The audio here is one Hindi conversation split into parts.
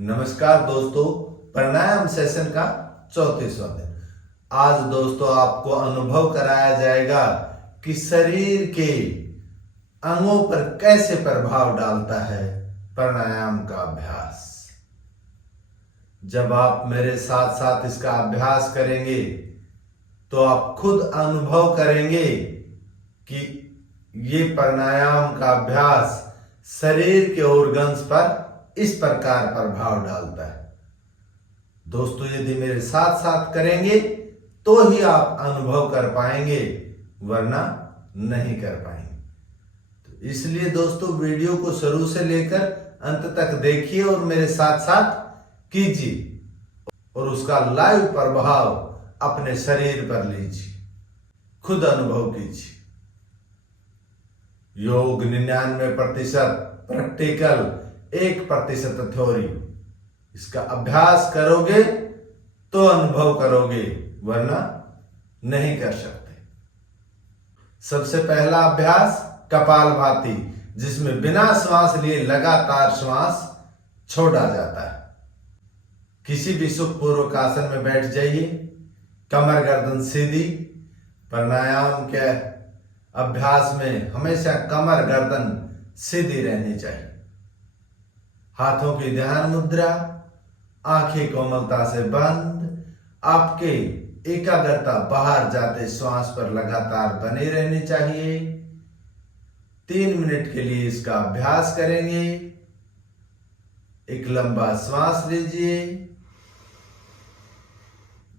नमस्कार दोस्तों, प्राणायाम सेशन का 34वां दिन। आज दोस्तों आपको अनुभव कराया जाएगा कि शरीर के अंगों पर कैसे प्रभाव डालता है प्राणायाम का अभ्यास। जब आप मेरे साथ साथ इसका अभ्यास करेंगे तो आप खुद अनुभव करेंगे कि ये प्राणायाम का अभ्यास शरीर के ऑर्गन्स पर इस प्रकार प्रभाव डालता है। दोस्तों, यदि मेरे साथ साथ करेंगे तो ही आप अनुभव कर पाएंगे, वरना नहीं कर पाएंगे। तो इसलिए दोस्तों, वीडियो को शुरू से लेकर अंत तक देखिए और मेरे साथ साथ कीजिए और उसका लाइव प्रभाव अपने शरीर पर लीजिए, खुद अनुभव कीजिए। योग 99% प्रैक्टिकल, 1% थ्योरी। इसका अभ्यास करोगे तो अनुभव करोगे, वरना नहीं कर सकते। सबसे पहला अभ्यास कपालभाति, जिसमें बिना श्वास लिए लगातार श्वास छोड़ा जाता है। किसी भी सुखपूर्वक आसन में बैठ जाइए, कमर गर्दन सीधी। प्राणायाम के अभ्यास में हमेशा कमर गर्दन सीधी रहनी चाहिए। हाथों की ध्यान मुद्रा, आंखें कोमलता से बंद। आपके एकाग्रता बाहर जाते श्वास पर लगातार बनी रहनी चाहिए। 3 मिनट के लिए इसका अभ्यास करेंगे। एक लंबा श्वास लीजिए,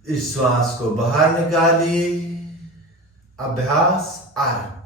इस श्वास को बाहर निकालिए। अभ्यास आरंभ।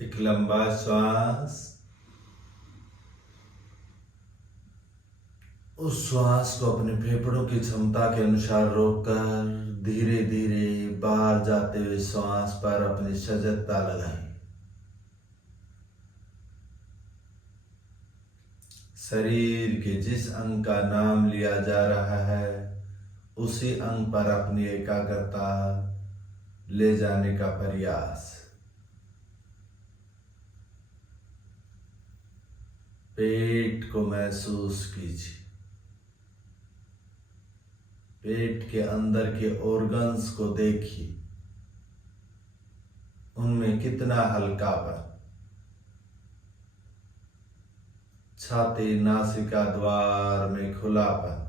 एक लंबा श्वास, उस श्वास को अपने फेफड़ों की क्षमता के अनुसार रोककर धीरे धीरे बाहर जाते हुए श्वास पर अपनी सजगता लगाएं। शरीर के जिस अंग का नाम लिया जा रहा है उसी अंग पर अपनी एकाग्रता ले जाने का प्रयास। पेट को महसूस कीजिए। पेट के अंदर के ऑर्गन्स को देखिए, उनमें कितना हल्कापन। छाती नासिका द्वार में खुलापन।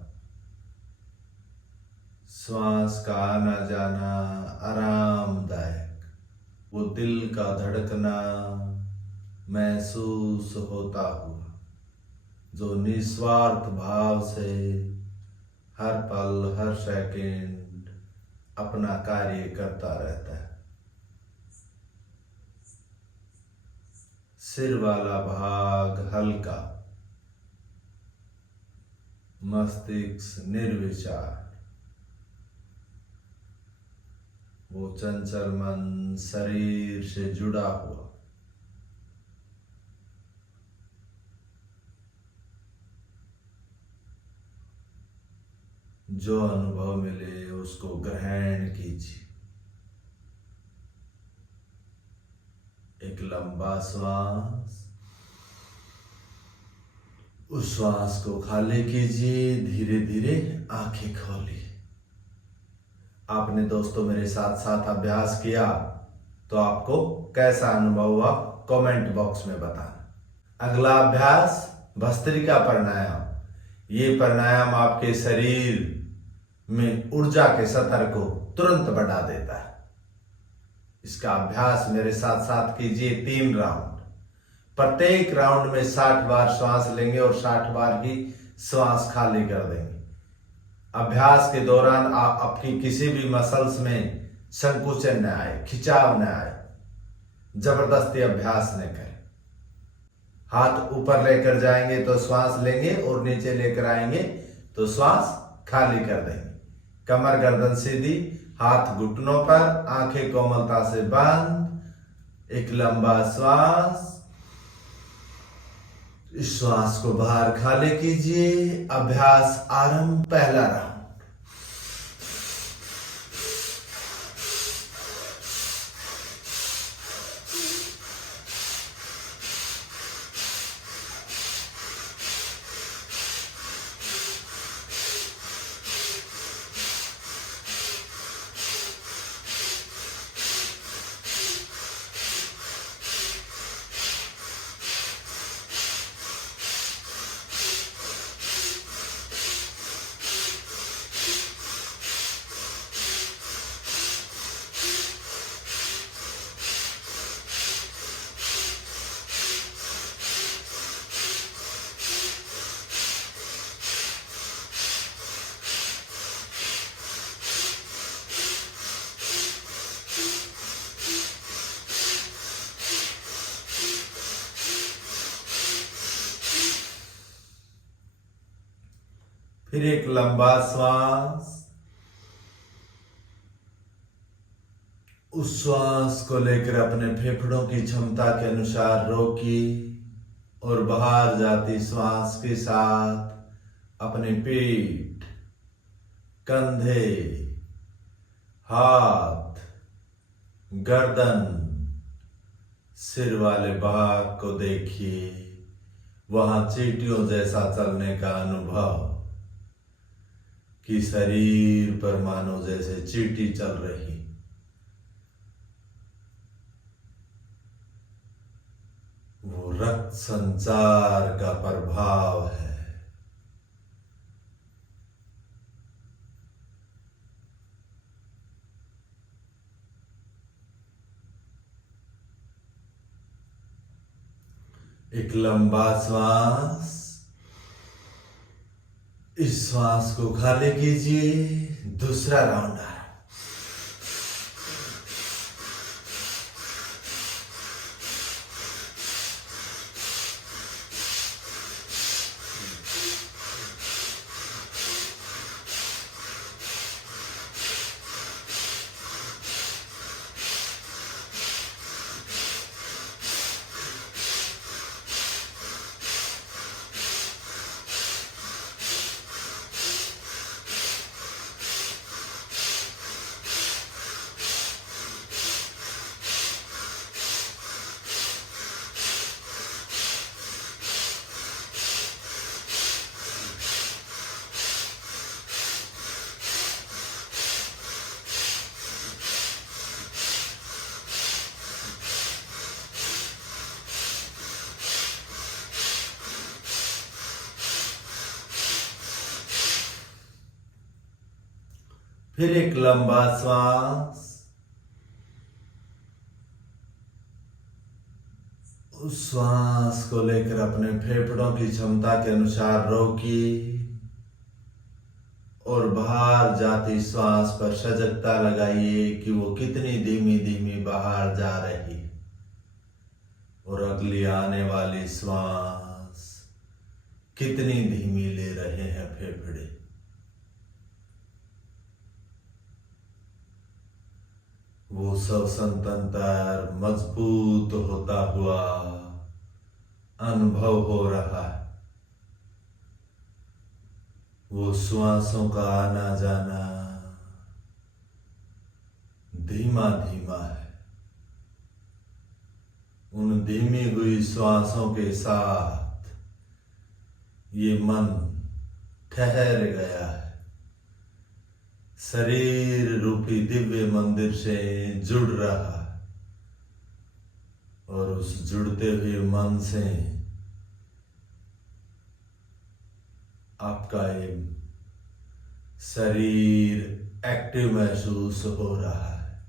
श्वास का आना जाना आरामदायक। वो दिल का धड़कना महसूस होता हुआ जो निस्वार्थ भाव से हर पल हर सेकंड अपना कार्य करता रहता है। सिर वाला भाग हल्का, मस्तिष्क निर्विचार, वो चंचल मन शरीर से जुड़ा हुआ। जो अनुभव मिले उसको ग्रहण कीजिए। एक लंबा श्वास, उस श्वास को खाली कीजिए। धीरे धीरे आंखें खोलिए। आपने दोस्तों मेरे साथ साथ अभ्यास किया तो आपको कैसा अनुभव हुआ कमेंट बॉक्स में बताना। अगला अभ्यास भस्त्रिका प्राणायाम। ये प्राणायाम आपके शरीर में ऊर्जा के स्तर को तुरंत बढ़ा देता है। इसका अभ्यास मेरे साथ साथ कीजिए 3 राउंड। प्रत्येक राउंड में 60 बार श्वास लेंगे और 60 बार ही श्वास खाली कर देंगे। अभ्यास के दौरान आपकी किसी भी मसल्स में संकुचन न आए, खिंचाव न आए, जबरदस्ती अभ्यास न करें। हाथ ऊपर लेकर जाएंगे तो श्वास लेंगे और नीचे लेकर आएंगे तो श्वास खाली कर देंगे। कमर गर्दन सीधी, हाथ घुटनों पर, आंखें कोमलता से बंद। एक लंबा श्वास, इस श्वास को बाहर खाली कीजिए। अभ्यास आरंभ। पहला राउंड। फिर एक लंबा श्वास। उस श्वास को लेकर अपने फेफड़ों की क्षमता के अनुसार रोकिए और बाहर जाती श्वास के साथ अपने पेट, कंधे, हाथ, गर्दन, सिर वाले भाग को देखिए। वहां चींटियों जैसा चलने का अनुभव कि शरीर पर मानो जैसे चींटी चल रही। वो रक्त संचार का प्रभाव है। एक लंबा श्वास। इस श्वास को खाली कीजिए। दूसरा राउंड आ रहा। फिर एक लंबा श्वास। उस श्वास को लेकर अपने फेफड़ों की क्षमता के अनुसार रोकिए और बाहर जाती श्वास पर सजगता लगाइए कि वो कितनी धीमी धीमी बाहर जा रही है और अगली आने वाली श्वास कितनी धीमी ले रहे हैं फेफड़े। वो श्वसन तंत्र मजबूत होता हुआ अनुभव हो रहा है। वो श्वासों का आना जाना धीमा धीमा है। उन धीमी हुई श्वासों के साथ ये मन ठहर गया है, शरीर रूपी दिव्य मंदिर से जुड़ रहा है और उस जुड़ते हुए मन से आपका ये शरीर एक्टिव महसूस हो रहा है,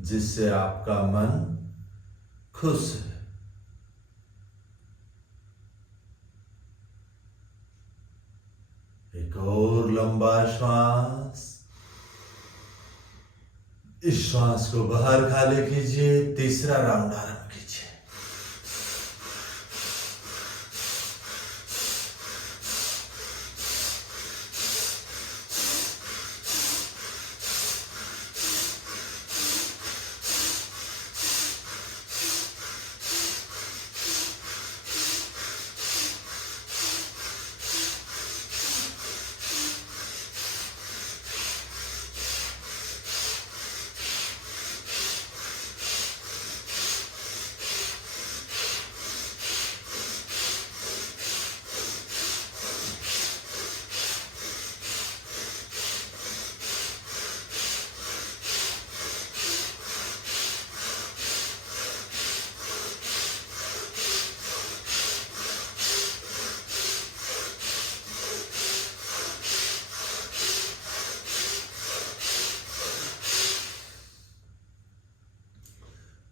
जिससे आपका मन खुश है। एक और लंबा श्वास। इस श्वास को बाहर खाली कीजिए। तीसरा राउंड आरंभ कीजिए।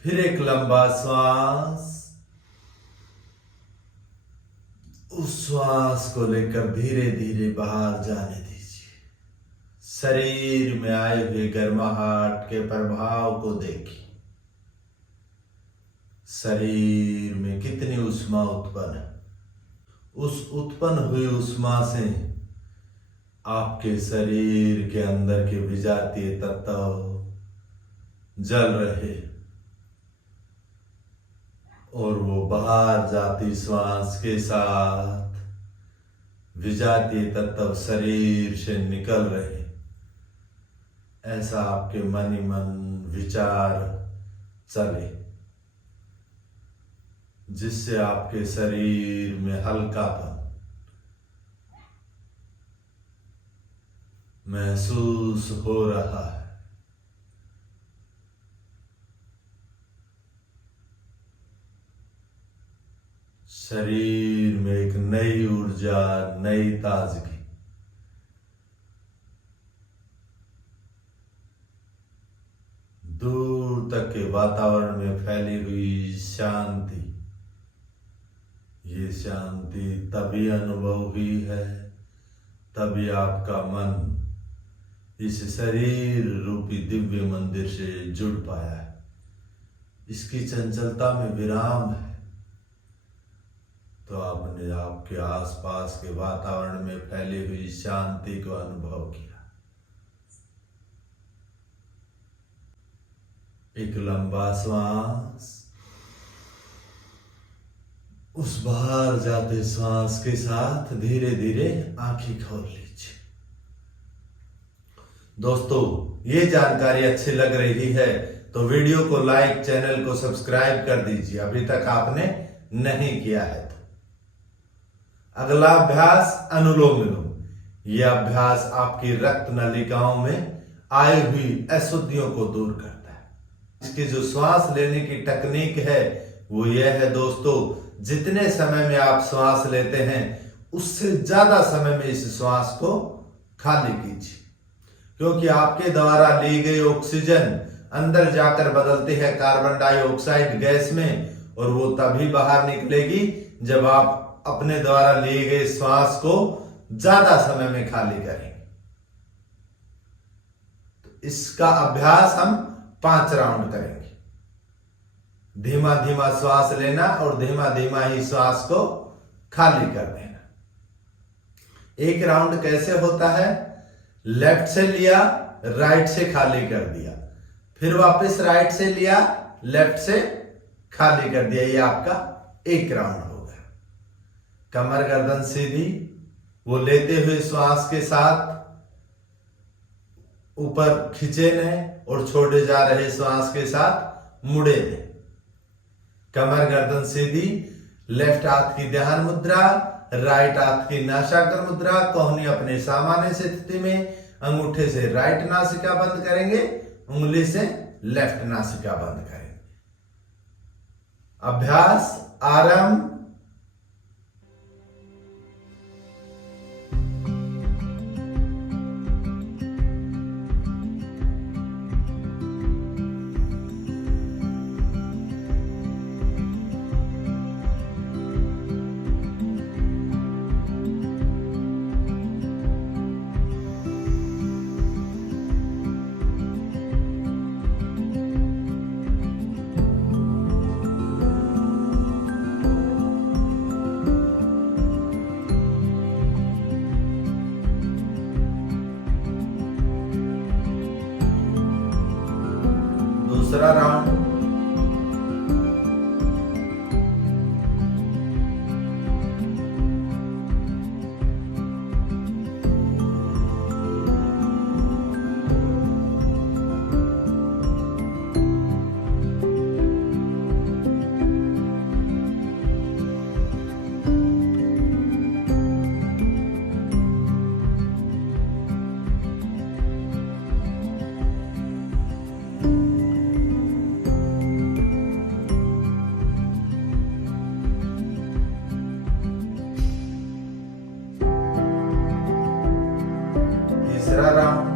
फिर एक लंबा श्वास। उस श्वास को लेकर धीरे धीरे बाहर जाने दीजिए। शरीर में आए हुए गर्माहट के प्रभाव को देखिए। शरीर में कितनी ऊष्मा उत्पन्न है। उस उत्पन्न हुई ऊष्मा से आपके शरीर के अंदर के विजातीय तत्व जल रहे और वो बाहर जाती श्वास के साथ विजातीय तत्व शरीर से निकल रहे। ऐसा आपके मन ही मन विचार चले, जिससे आपके शरीर में हल्कापन महसूस हो रहा है। शरीर में एक नई ऊर्जा, नई ताजगी। दूर तक के वातावरण में फैली हुई शांति। ये शांति तभी अनुभव हुई है, तभी आपका मन इस शरीर रूपी दिव्य मंदिर से जुड़ पाया है। इसकी चंचलता में विराम है, तो आपने आपके आसपास के वातावरण में फैली हुई शांति को अनुभव किया। एक लंबा श्वास। उस बाहर जाते श्वास के साथ धीरे धीरे आंखें खोल लीजिए। दोस्तों, ये जानकारी अच्छी लग रही है तो वीडियो को लाइक, चैनल को सब्सक्राइब कर दीजिए, अभी तक आपने नहीं किया है तो। अगला अभ्यास अनुलोम विलोम। यह अभ्यास आपकी रक्त नलिकाओं में आई हुई अशुद्धियों को दूर करता है। इसकी जो श्वास लेने की तकनीक है वो यह है दोस्तों, जितने समय में आप श्वास लेते हैं उससे ज्यादा समय में इस श्वास को खाली कीजिए, क्योंकि आपके द्वारा ली गई ऑक्सीजन अंदर जाकर बदलती है कार्बन डाइऑक्साइड गैस में, और वो तभी बाहर निकलेगी जब आप अपने द्वारा लिए गए श्वास को ज्यादा समय में खाली करेंगे। तो इसका अभ्यास हम 5 राउंड करेंगे। धीमा धीमा श्वास लेना और धीमा धीमा ही श्वास को खाली कर देना। एक राउंड कैसे होता है? लेफ्ट से लिया, राइट से खाली कर दिया, फिर वापस राइट से लिया, लेफ्ट से खाली कर दिया। ये आपका एक राउंड होगा। कमर गर्दन सीधी, वो लेते हुए श्वास के साथ ऊपर खींचे नहीं और छोड़े जा रहे श्वास के साथ मुड़े नहीं। कमर गर्दन सीधी, लेफ्ट हाथ की ध्यान मुद्रा, राइट हाथ की नासाग्र मुद्रा, कोहनी अपने सामान्य स्थिति में, अंगूठे से राइट नासिका बंद करेंगे, उंगली से लेफ्ट नासिका बंद करेंगे। अभ्यास आरंभ। दूसरा राउंड। तीसरा राउंड।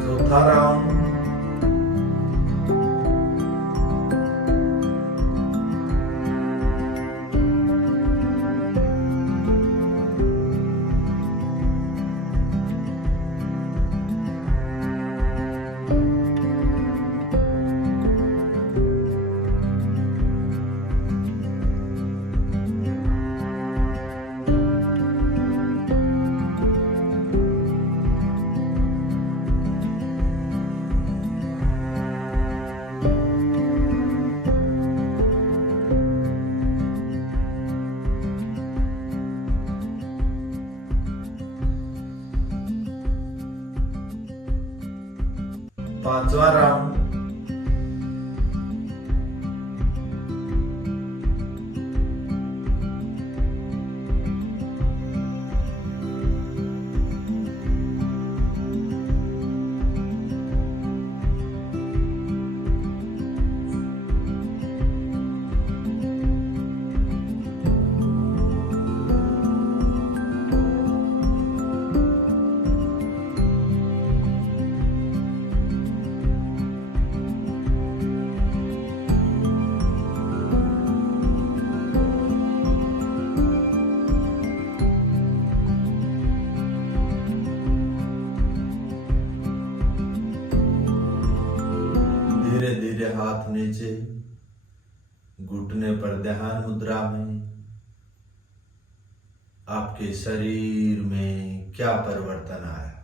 चौथा राउंड। पांचवा राउंड। धीरे धीरे हाथ नीचे, घुटने पर ध्यान मुद्रा में, आपके शरीर में क्या परिवर्तन आया।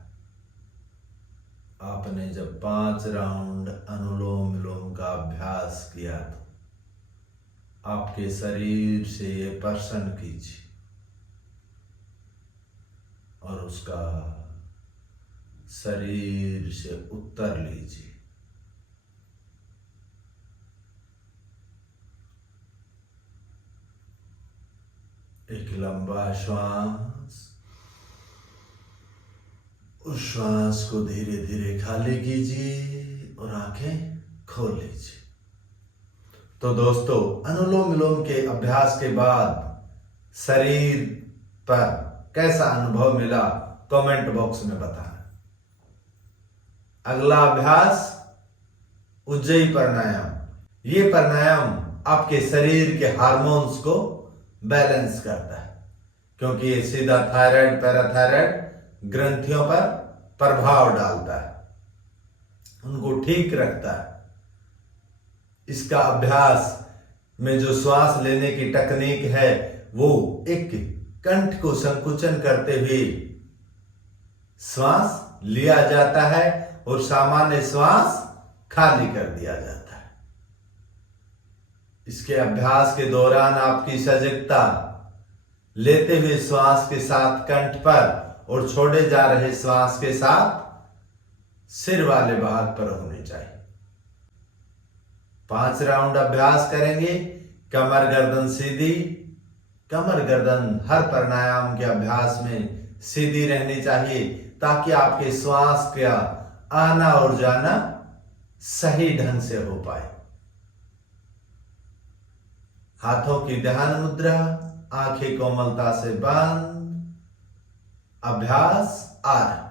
आपने जब 5 राउंड अनुलोम विलोम का अभ्यास किया तो आपके शरीर से ये प्रश्न कीजिए और उसका शरीर से उत्तर लीजिए। एक लंबा श्वास, उस श्वास को धीरे धीरे खाली कीजिए और आंखें खोल लीजिए। तो दोस्तों, अनुलोम विलोम के अभ्यास के बाद शरीर पर कैसा अनुभव मिला कमेंट बॉक्स में बताना। अगला अभ्यास उज्जयी प्राणायाम। ये प्राणायाम आपके शरीर के हार्मोन्स को बैलेंस करता है, क्योंकि ये सीधा थायराइड पैराथायराइड ग्रंथियों पर प्रभाव डालता है, उनको ठीक रखता है। इसका अभ्यास में जो श्वास लेने की टेक्निक है वो एक कंठ को संकुचन करते हुए श्वास लिया जाता है और सामान्य श्वास खाली कर दिया जाता है। इसके अभ्यास के दौरान आपकी सजगता लेते हुए श्वास के साथ कंठ पर और छोड़े जा रहे श्वास के साथ सिर वाले भाग पर होनी चाहिए। 5 राउंड अभ्यास करेंगे। कमर गर्दन सीधी, कमर गर्दन हर प्राणायाम के अभ्यास में सीधी रहनी चाहिए, ताकि आपके श्वास का आना और जाना सही ढंग से हो पाए। हाथों की ध्यान मुद्रा, आंखें कोमलता से बंद। अभ्यास आरंभ।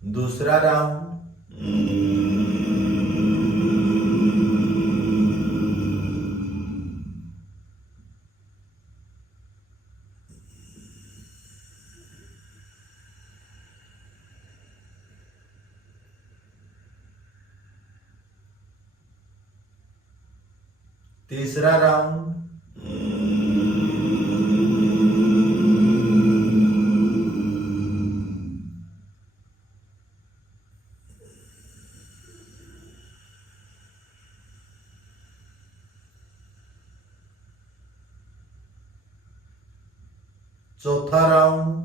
दूसरा राउंड। तीसरा राउंड। चौथा राउंड।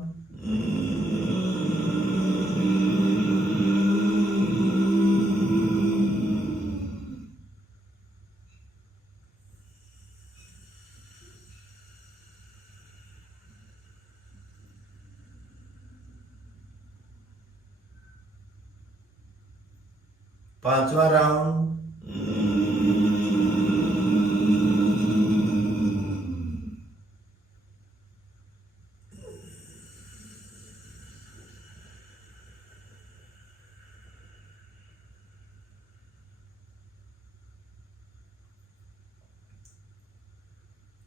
पांचवा राउंड।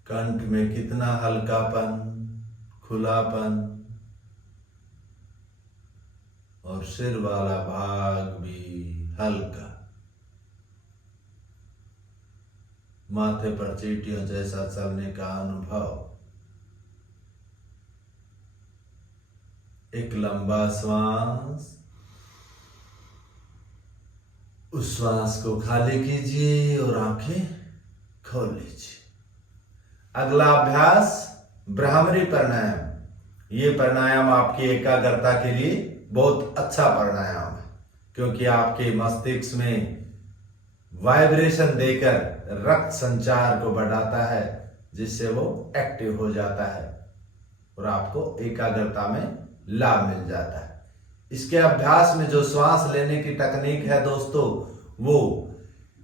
कंठ में कितना हल्कापन, खुलापन और सिर वाला भाग भी हल्का, माथे पर चींटियों जैसा चलने का अनुभव। एक लंबा श्वास, उस श्वास को खाली कीजिए और आंखें खोल लीजिए। अगला अभ्यास ब्राह्मरी प्राणायाम। ये प्राणायाम आपकी एकाग्रता के लिए बहुत अच्छा प्राणायाम है, क्योंकि आपके मस्तिष्क में वाइब्रेशन देकर रक्त संचार को बढ़ाता है, जिससे वो एक्टिव हो जाता है और आपको एकाग्रता में लाभ मिल जाता है। इसके अभ्यास में जो श्वास लेने की टेक्निक है दोस्तों, वो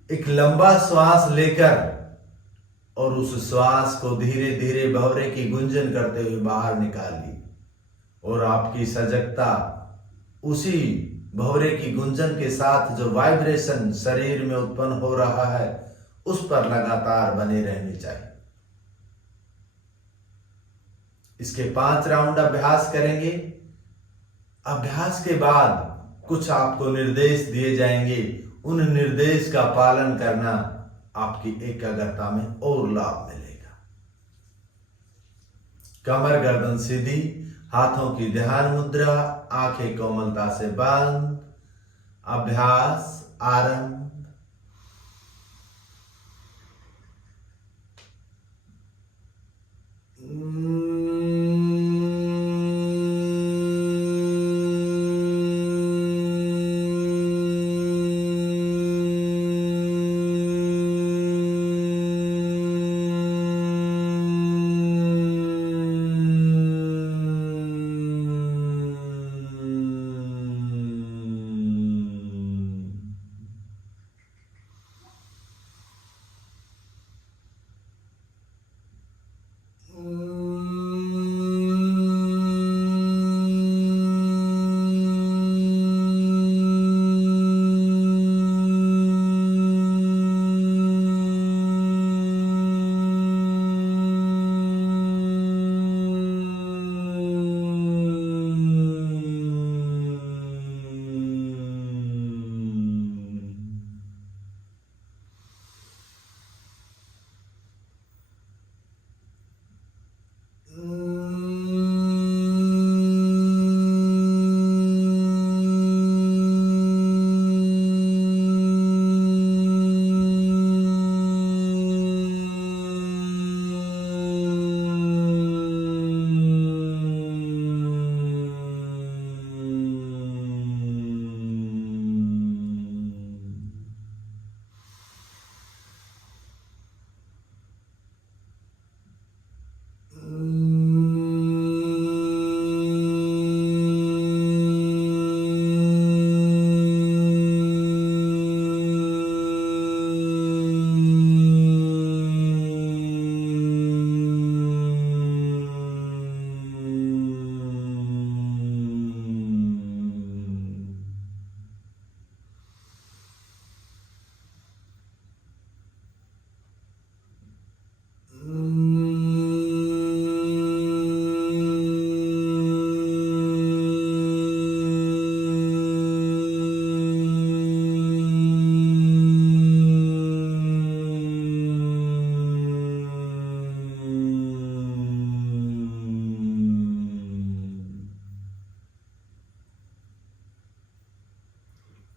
एक लंबा श्वास लेकर और उस श्वास को धीरे धीरे भंवरे की गुंजन करते हुए बाहर निकालिए और आपकी सजगता उसी भंवरे की गुंजन के साथ जो वाइब्रेशन शरीर में उत्पन्न हो रहा है उस पर लगातार बने रहनी चाहिए। इसके 5 राउंड अभ्यास करेंगे। अभ्यास के बाद कुछ आपको निर्देश दिए जाएंगे, उन निर्देश का पालन करना आपकी एकाग्रता में और लाभ मिलेगा। कमर गर्दन सीधी, हाथों की ध्यान मुद्रा, आंखें कोमलता से बंद। अभ्यास आरंभ।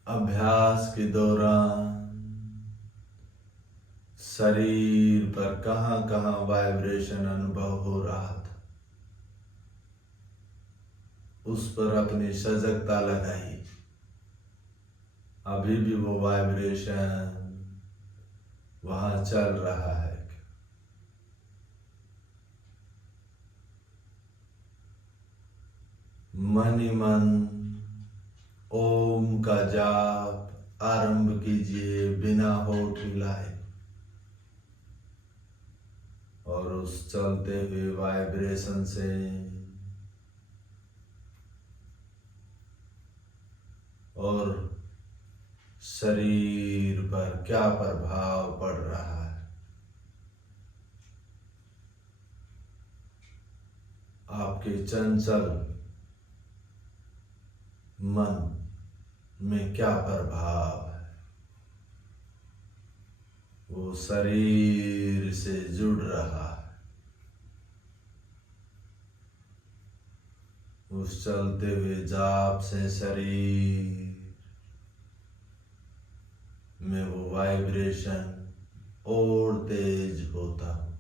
अभ्यास के दौरान शरीर पर कहां कहां वाइब्रेशन अनुभव हो रहा था, उस पर अपनी सजगता लगाई। अभी भी वो वाइब्रेशन वहां चल रहा है। मन ही मन ओम का जाप आरंभ कीजिए बिना होठ हिलाए, और उस चलते हुए वाइब्रेशन से और शरीर पर क्या प्रभाव पड़ रहा है, आपके चंचल मन में क्या प्रभाव है, वो शरीर से जुड़ रहा है। उस चलते हुए जाप से शरीर में वो वाइब्रेशन और तेज होता है।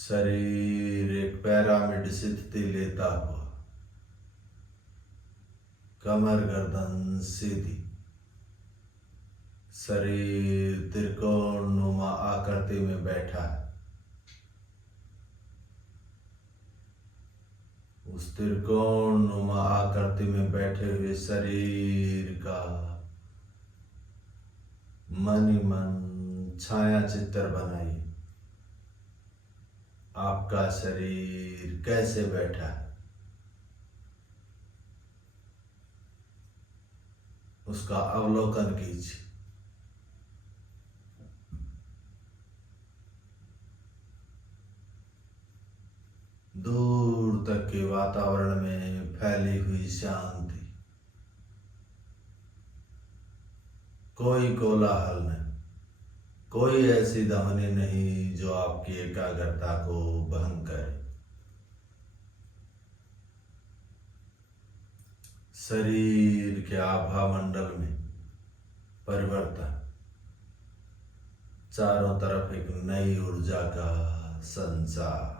शरीर एक पिरामिड स्थिति लेता हुआ, कमर गर्दन सीधी, शरीर त्रिकोणनुमा आकृति में बैठा है। उस त्रिकोणनुमा आकृति में बैठे हुए शरीर का मन ही मन छाया चित्र बनाइए। आपका शरीर कैसे बैठा है, उसका अवलोकन कीजिए। दूर तक के वातावरण में फैली हुई शांति, कोई कोलाहल नहीं, कोई ऐसी ध्वनि नहीं जो आपकी एकाग्रता को भंग करे। शरीर के आभा मंडल में परिवर्तन, चारों तरफ एक नई ऊर्जा का संचार,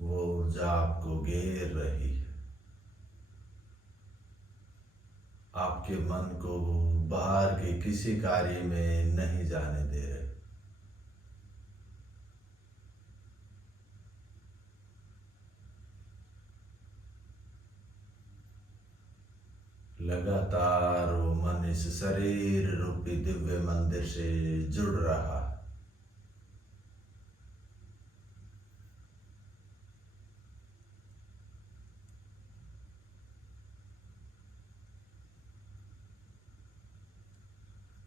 वो ऊर्जा आपको घेर रही है, आपके मन को बाहर के किसी कार्य में नहीं जाने दे रहे। लगातार वो मन इस शरीर रूपी दिव्य मंदिर से जुड़ रहा है।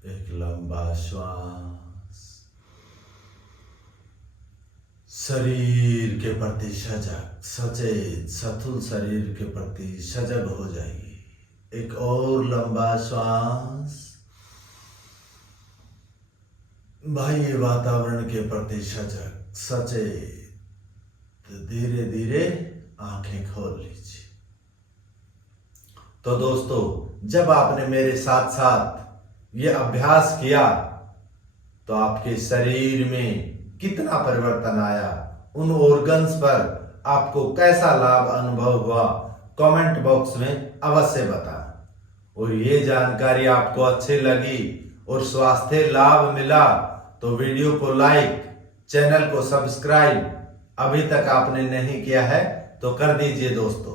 एक लंबा श्वास, शरीर के प्रति सजग, सचेत, सथुल शरीर के प्रति सजग हो जाइए। एक और लंबा श्वास, बाह्य वातावरण के प्रति सजग, सचेत। धीरे धीरे आंखें खोल लीजिए। तो दोस्तों, जब आपने मेरे साथ साथ ये अभ्यास किया तो आपके शरीर में कितना परिवर्तन आया, उन ऑर्गन्स पर आपको कैसा लाभ अनुभव हुआ, कमेंट बॉक्स में अवश्य बताएं। और ये जानकारी आपको अच्छी लगी और स्वास्थ्य लाभ मिला तो वीडियो को लाइक, चैनल को सब्सक्राइब अभी तक आपने नहीं किया है तो कर दीजिए दोस्तों,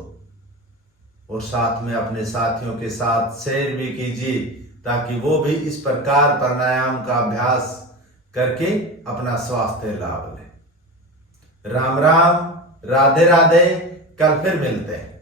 और साथ में अपने साथियों के साथ शेयर भी कीजिए ताकि वो भी इस प्रकार प्राणायाम का अभ्यास करके अपना स्वास्थ्य लाभ लें। राम राम, राधे राधे। कल फिर मिलते हैं।